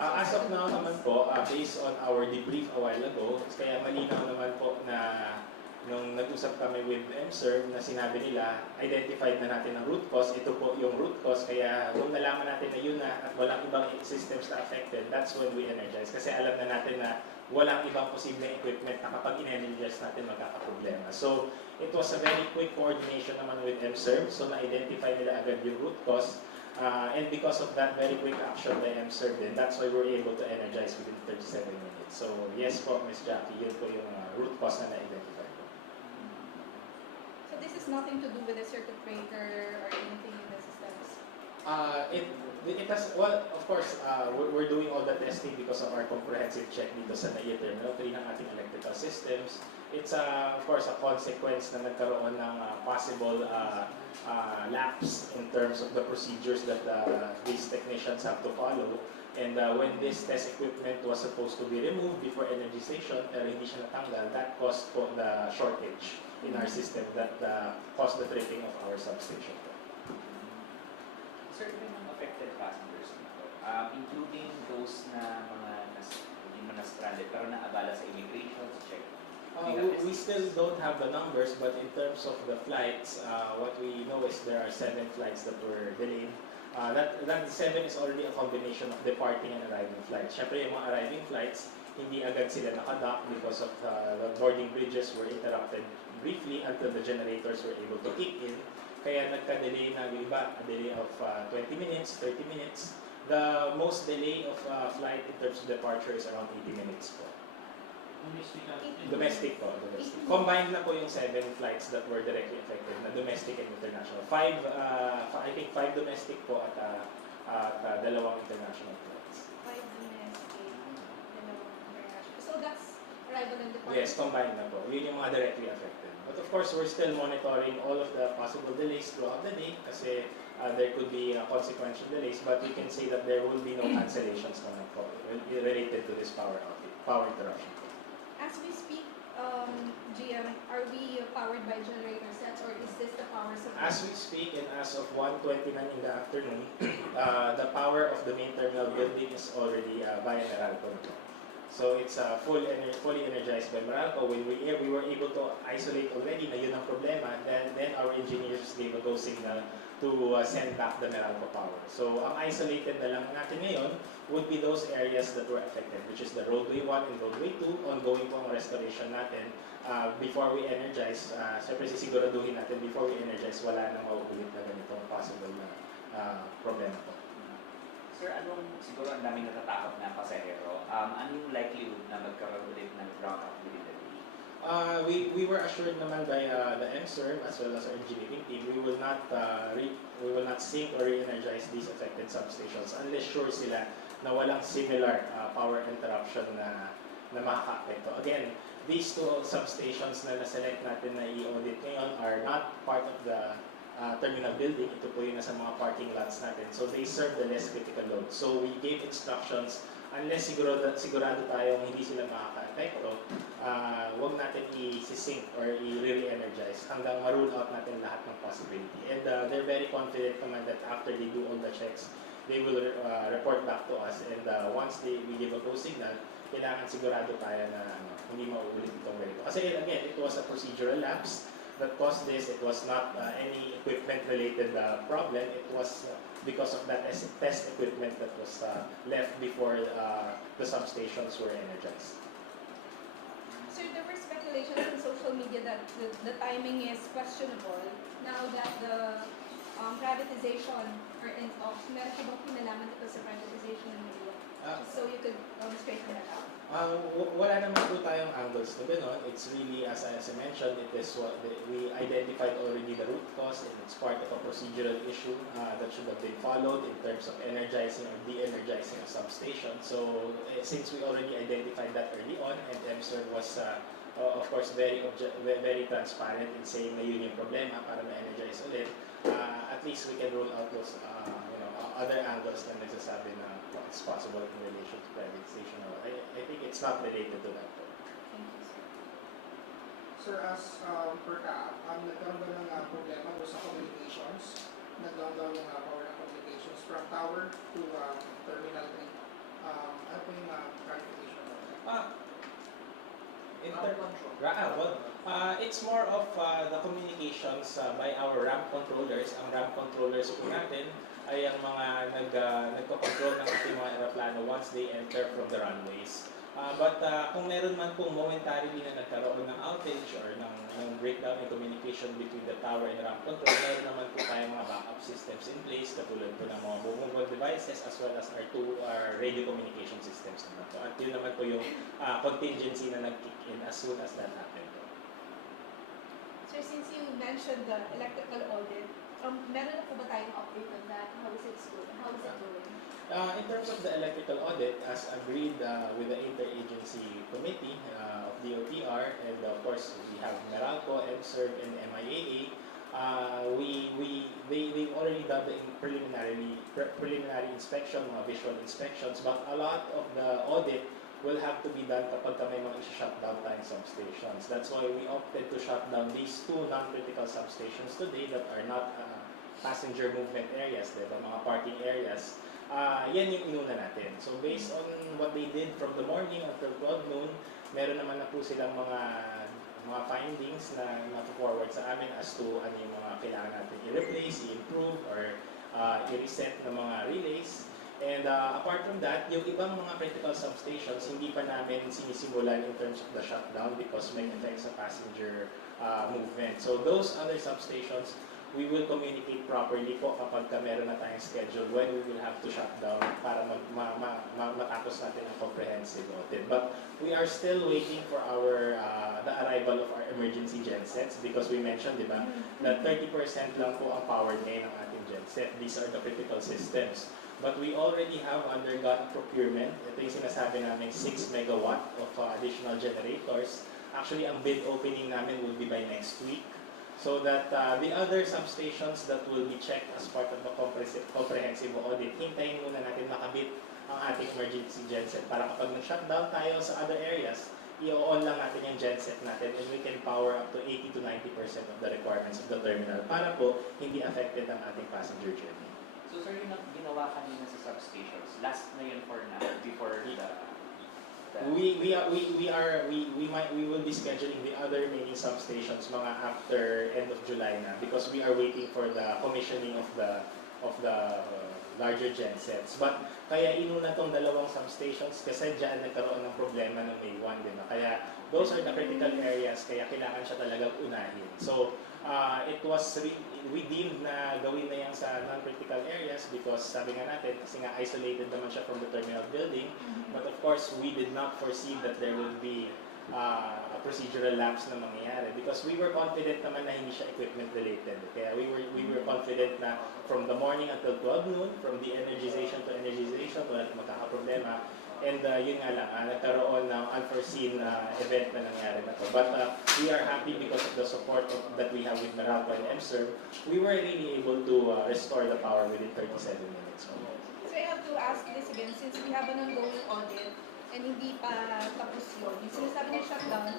As of now naman po, based on our debrief a while ago, kaya malinaw naman po na nung nag-usap kami with MSERV na sinabi nila, identified na natin ang root cause, ito po yung root cause, kaya kung nalaman natin na yun na at walang ibang systems na affected, that's when we energize. Kasi alam na natin na walang ibang posibleng equipment na kapag in-energize natin magkakaproblema. So, it was a very quick coordination naman with MSERV, so na-identify nila agad yung root cause. And because of that very quick action by MSERV din, that's why we're able to energize within 37 minutes. So yes po, Ms. Jackie, yun po yung root cause na na-identify po. So this is nothing to do with the circuit breaker or anything in the systems? It has, well, of course, we're doing all the testing because of our comprehensive check dito sa MIAA Terminal 3 ng ating electrical systems. It's, of course, a consequence na nagkaroon ng possible lapse in terms of the procedures that these technicians have to follow. And when this test equipment was supposed to be removed before energization, pero hindi siya natanggal, that caused po the shortage in our system that caused the tripping of our substation. Sir, may mga affected passengers nito, including those na mga hindi mo na-stranded pero naabala sa immigration check. We still don't have the numbers, but in terms of the flights, what we know is there are 7 flights that were delayed. That 7 is already a combination of departing and arriving flights. Siyempre, yung mga arriving flights, hindi agad sila nakadock because of the boarding bridges were interrupted briefly until the generators were able to kick in. Kaya nagka-delay na yung iba, a delay of 20 minutes, 30 minutes. The most delay of flight in terms of departure is around 80 minutes po. Domestic po, domestic. Combined na po yung 7 flights that were directly affected na domestic and international. I think 5 domestic po at 2 international flights. 5 domestic, dalawang international. So that's arrival and departure? Yes, combined na po. Yun yung mga directly affected. But of course, we're still monitoring all of the possible delays throughout the day kasi there could be consequential delays, but we can say that there will be no cancellations naman po related to this power interruption. As we speak, GM, are we powered by generator sets or is this the power supply? As we speak and as of 1:29 in the afternoon, the power of the main terminal building is already by Meralco. So it's fully energized by Meralco. When we were able to isolate already na yun ang problema, then our engineers gave a go signal to send back the Meralco power. So ang isolated na lang natin ngayon would be those areas that were affected, which is the roadway 1 and roadway 2. Ongoing po ang restoration natin. Before we energize, siyempre sisiguraduhin natin before we energize, wala nang mauulit na ganitong possible na problema po. Sir, siguro ang daming natatakot na pasahero, ano yung likelihood na magkaroon ulit ng ground up within the day? We were assured naman by the MSERV as well as our engineering team, we will not sync or re-energize these affected substations unless sure sila na walang similar power interruption na makaka-apekto. Again, these 2 substations na na-select natin na i-audit ngayon are not part of the terminal building. Ito po yung nasa mga parking lots natin. So they serve the less critical load. So we gave instructions, unless sigurado tayong hindi sila makaka-apekto, huwag natin i-sync or i-re-energize hanggang ma-rule out natin lahat ng possibility. And they're very confident naman that after they do all the checks, they will report back to us. And once we give a go signal, kailangan sigurado tayo na hindi mauulit itong ganito. Kasi again, it was a procedural lapse that caused this. It was not any equipment-related problem. It was because of that test equipment that was left before the substations were energized. Sir, there were speculations on social media that the timing is questionable. Now that the privatization meron ka bang pinalaman ito sa privatization ng media? So you could straighten that out. Wala naman po tayong angles na gano'n. It's really, as I mentioned, it is we identified already the root cause and it's part of a procedural issue that should have been followed in terms of energizing or de-energizing a substation. So since we already identified that early on and MSERV was of course very transparent in saying na yun yung problema para ma-energize ulit, at least we can rule out those other angles na nagsasabi na it's possible in relation to privatization. I think it's not related to that. Thank you, sir. Sir, as per nagkaroon ba ng problema doon sa communications? Nagkaroon daw ng power ng communications from tower to terminal 3. It's more of the communications by our ramp controllers. Ang ramp controllers po natin ay ang mga nagko-control ng ating mga aeroplano once they enter from the runways. But kung meron man pong momentarily na nagkaroon ng outage or ng breakdown in communication between the tower and ramp control, meron naman po tayong mga backup systems in place, katulad po ng mga movable devices as well as our radio communication systems naman po. At yun naman po yung contingency na nag-kick in as soon as that happened. Sir, since you mentioned the electrical audit, meron na po ba tayong update on that? How is it going? In terms of the electrical audit, as agreed with the interagency committee of DOTR, and of course we have Meralco, MSERV, and MIAA, they've already done the preliminary inspection, mga visual inspections, but a lot of the audit will have to be done kapag may mga shutdown tayong substations. That's why we opted to shut down these two non-critical substations today that are not passenger movement areas, diba? Mga parking areas. Yan yung inuna natin. So based on what they did from the morning until 12 noon, meron naman na po silang mga findings na na-forward sa amin as to ano yung mga kailangan natin i-replace, i-improve, or i-reset ng mga relays. And apart from that, yung ibang mga critical substations, hindi pa namin sinisimulan in terms of the shutdown because may effect sa passenger movement. So those other substations, we will communicate properly po kapag meron na tayong schedule when we will have to shut down para matapos natin ang comprehensive audit. But we are still waiting for the arrival of our emergency gensets because we mentioned, di ba, that 30% lang po ang power ngayon ng ating genset. These are the critical systems. But we already have undergone procurement. Ito yung sinasabi namin 6 megawatt of additional generators. Actually, ang bid opening namin will be by next week. So that the other substations that will be checked as part of the comprehensive audit, hintayin muna natin makabit ang ating emergency genset para kapag nag-shutdown tayo sa other areas, i-on lang natin yung genset natin and we can power up to 80 to 90% of the requirements of the terminal para po hindi affected ang ating passenger journey. So sir, yung ginawa kanina sa substations, last na yun before the we will be scheduling the other remaining substations mga after end of July na because we are waiting for the commissioning of the larger gensets. But kaya inuna tong dalawang substations kasi diyan nagkaroon ng problema ng May 1, di ba? Kaya those are the critical areas kaya kailangan siya talagang unahin. So we deemed na gawin na yan sa non-critical areas because sabi nga natin, kasi nga isolated naman siya from the terminal building. But of course, we did not foresee that there would be a procedural lapse na mangyayari because we were confident naman na hindi siya equipment related. Kaya we were confident na from the morning until 12 noon, from the energization to wala na magkakaproblema. And yun nga lang, nagkaroon ng unforeseen event na nangyari na to. But we are happy because of the support that we have with Meralco and MSERV. We were really able to restore the power within 37 minutes. So I have to ask this again, since we have an ongoing audit and hindi pa tapos yun, yung sinasabi ng shutdown,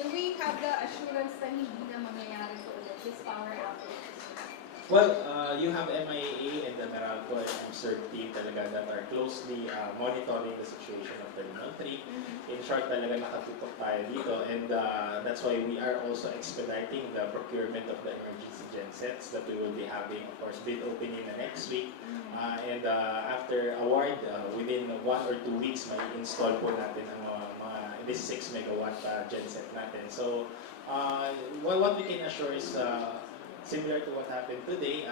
will we have the assurance na hindi na mangyayari to ulit this power outage? Well, you have MIAA and the Meralco and MSERV team talaga that are closely monitoring the situation of Terminal 3. In short, talaga nakatutok tayo dito and that's why we are also expediting the procurement of the emergency gensets that we will be having, of course, bid opening na next week. And after award, within 1 or 2 weeks, may install po natin ang this 6 megawatt genset natin. So, what we can assure is similar to what happened today,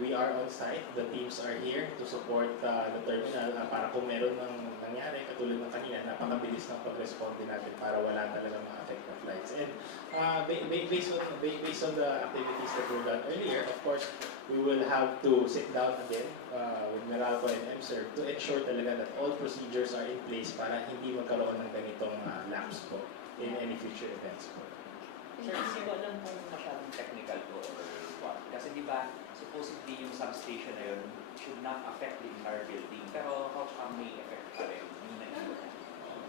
we are on site. The teams are here to support the terminal para kung meron ng nangyari, katulad ng kanina, napakabilis ng pag-responde natin para wala talaga ma-affect na flights. And based on the activities that were done earlier, of course, we will have to sit down again with Meralco and MSERV to ensure talaga that all procedures are in place para hindi magkaroon ng ganitong lapse po in any future events po. Sir, hindi ko alam kung masyadong technical ko or what. Kasi di ba, supposedly yung substation na yun should not affect the entire building. Pero how come may effect pa rin?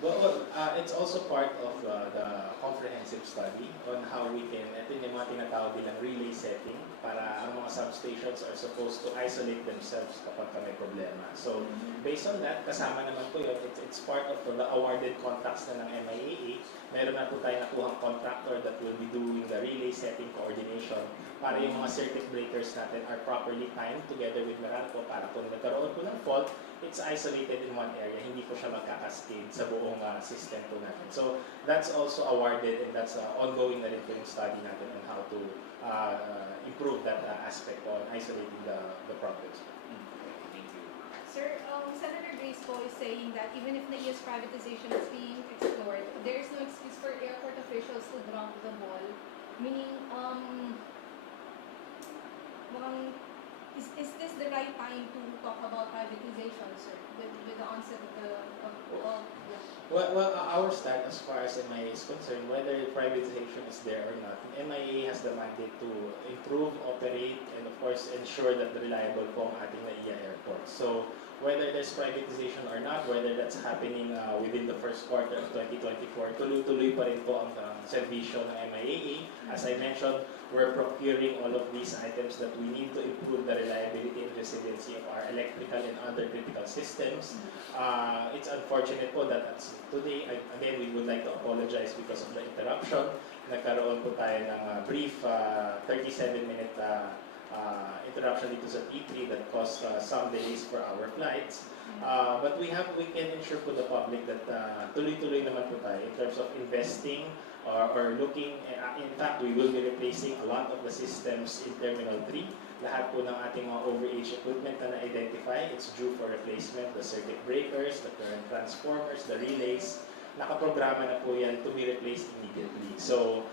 Well, it's also part of the comprehensive study on how we can, ito yung mga tinatawag bilang relay setting para ang mga substations are supposed to isolate themselves kapag may problema. So, based on that, kasama naman po yun, it's part of the awarded contracts na ng MIAA. Meron na po tayo nakuhang contractor that will be doing the relay setting coordination para yung mga circuit breakers natin are properly timed together with Meralco para kung nagkaroon po ng fault, it's isolated in one area, hindi po siya magkakascade sa buong system po natin. So that's also awarded and that's ongoing na rin po yung study natin on how to improve that aspect on isolating the problems. Thank you. Sir, Senator Grace po is saying that even if NAIA's privatization is being explored, there is no excuse for airport officials to drop the ball. Meaning, is this the right time to talk about privatization, sir? With the onset of the Well, our stand as far as MIA is concerned, whether privatization is there or not, MIA has the mandate to improve, operate, and of course ensure that reliable po ang ating NAIA airport. So whether there's privatization or not, whether that's happening within the first quarter of 2024, tuloy-tuloy pa rin po ang serbisyo ng MIAA. As I mentioned, we're procuring all of these items that we need to improve the reliability and resiliency of our electrical and other critical systems. It's unfortunate po that today, again, we would like to apologize because of the interruption. Nagkaroon po tayo ng brief 37-minute interruption dito sa T3 that caused some delays for our flights. But we can ensure to the public that tuloy-tuloy naman po tayo in terms of investing or looking, in fact, we will be replacing a lot of the systems in Terminal 3. Lahat po ng ating mga overage equipment na na-identify, it's due for replacement. The circuit breakers, the current transformers, the relays, nakaprograma na po yan to be replaced immediately. So,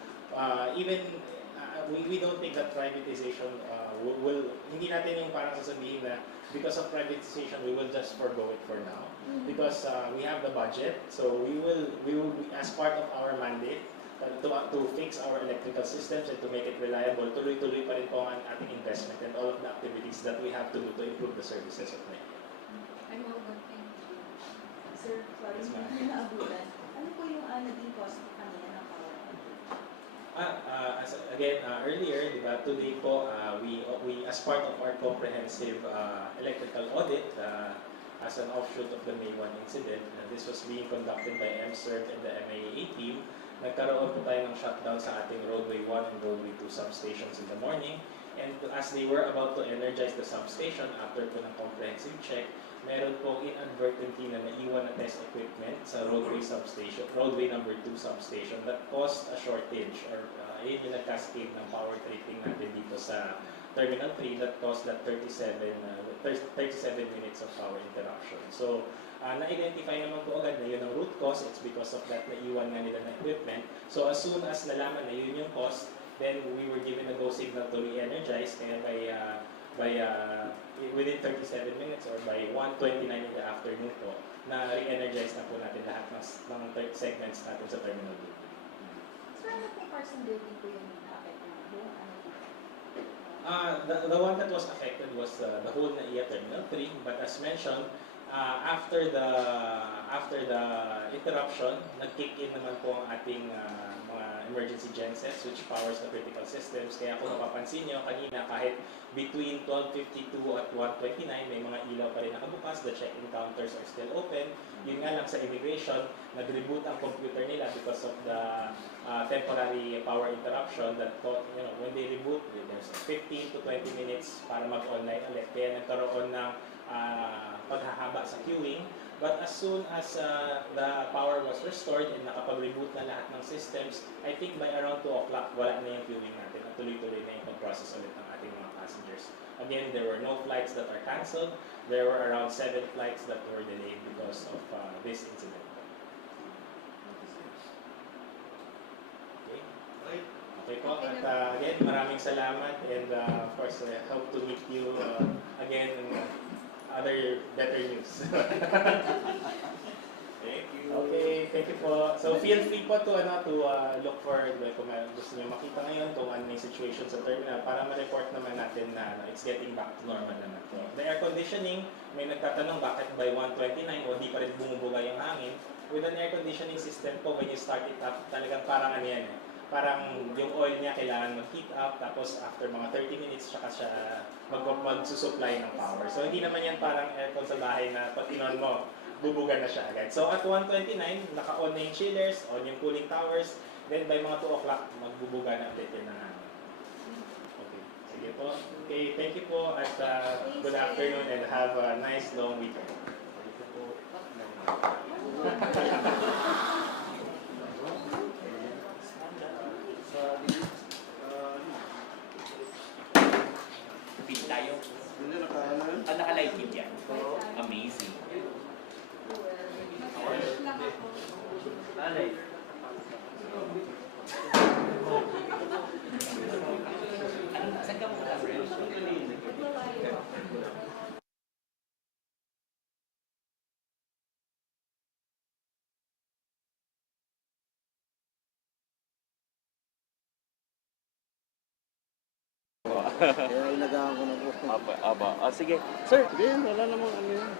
we don't think that privatization will, hindi natin yung parang sasabihin na because of privatization, we will just forgo it for now. Because we have the budget, so we will as part of our mandate, to fix our electrical systems and to make it reliable, tuloy-tuloy pa rin po ang ating investment and all of the activities that we have to do to improve the services of NEC. I'm all good, thank you. Sir, sorry, Yes, ma'am. hindi naabutan. Ano po yung naging cost kanina ng power? Again, earlier, diba, today po, we as part of our comprehensive electrical audit, as an offshoot of the May 1 incident, this was being conducted by MSERV and the MIAA team. Nagkaroon po tayo ng shutdown sa ating Roadway 1 and Roadway 2 substations in the morning. And as they were about to energize the substation after po ng comprehensive check, meron po inadvertently na naiwan na test equipment sa Roadway substation, Roadway number 2 substation that caused a shortage or yun yung nag-cascade ng power tripping natin dito sa Terminal 3 that caused that 37 minutes of power interruption. So, na-identify naman po agad na yun ang root cause. It's because of that naiwan nga nila ng equipment. So, as soon as nalaman na yun yung cause, then we were given a go signal to re-energize. Kaya within 37 minutes or by 1:29 in the afternoon po, na re-energize na po natin lahat ng segments natin sa Terminal 2. Sir, ano po parts ng building po yung affected? Yung ano po? The one that was affected was the whole NAIA Terminal 3, but as mentioned, after the interruption, nag-kick in naman po ang ating mga emergency gensets which powers the critical systems. Kaya kung mapapansin nyo, kanina kahit between 12:52 at 1:29, may mga ilaw pa rin nakabukas, the check-in counters are still open. Yun nga lang sa immigration, nag-reboot ang computer nila because of the temporary power interruption that, when they reboot, there's 15 to 20 minutes para mag-online ulit. Kaya nagkaroon ng paghahaba sa queuing. But as soon as the power was restored and nakapag-reboot na lahat ng systems, I think by around 2 o'clock, wala na yung queuing natin at tuloy-tuloy na yung pag-process ulit ng ating mga passengers. Again, there were no flights that are cancelled. There were around 7 flights that were delayed because of this incident. Okay. Okay po. At again, maraming salamat and of course, I hope to meet you again in other better news. Thank you. Okay, thank you po. So feel free po to look for kung gusto niyo makita ngayon kung ano yung situation sa terminal para ma-report naman natin na it's getting back to normal naman. So, the air conditioning, may nagtatanong bakit by 1:29 o di pa rin bumubuga yung hangin. With an air conditioning system po, when you start it up, talagang parang ano yan parang yung oil niya kailangan mag-heat up, tapos after mga 30 minutes, tsaka siya magsusupply ng power. So hindi naman yan parang aircon sa bahay na pag inon mo, bubuga na siya agad. So at 1:29, naka-on na yung chillers, on yung cooling towers, then by mga 2 o'clock, magbubuga na ulit yun ng hangin. Okay, sige po. Okay, thank you po at good afternoon and have a nice long weekend. Pin tayo. Naka-live feed yan. Amazing. Mag-search lang ako. Saan ka muna, Bryan? Mag-live ako. Kaya inagaan ko na po. Aba. Sige. Sir, Hindi, wala namang ano yun.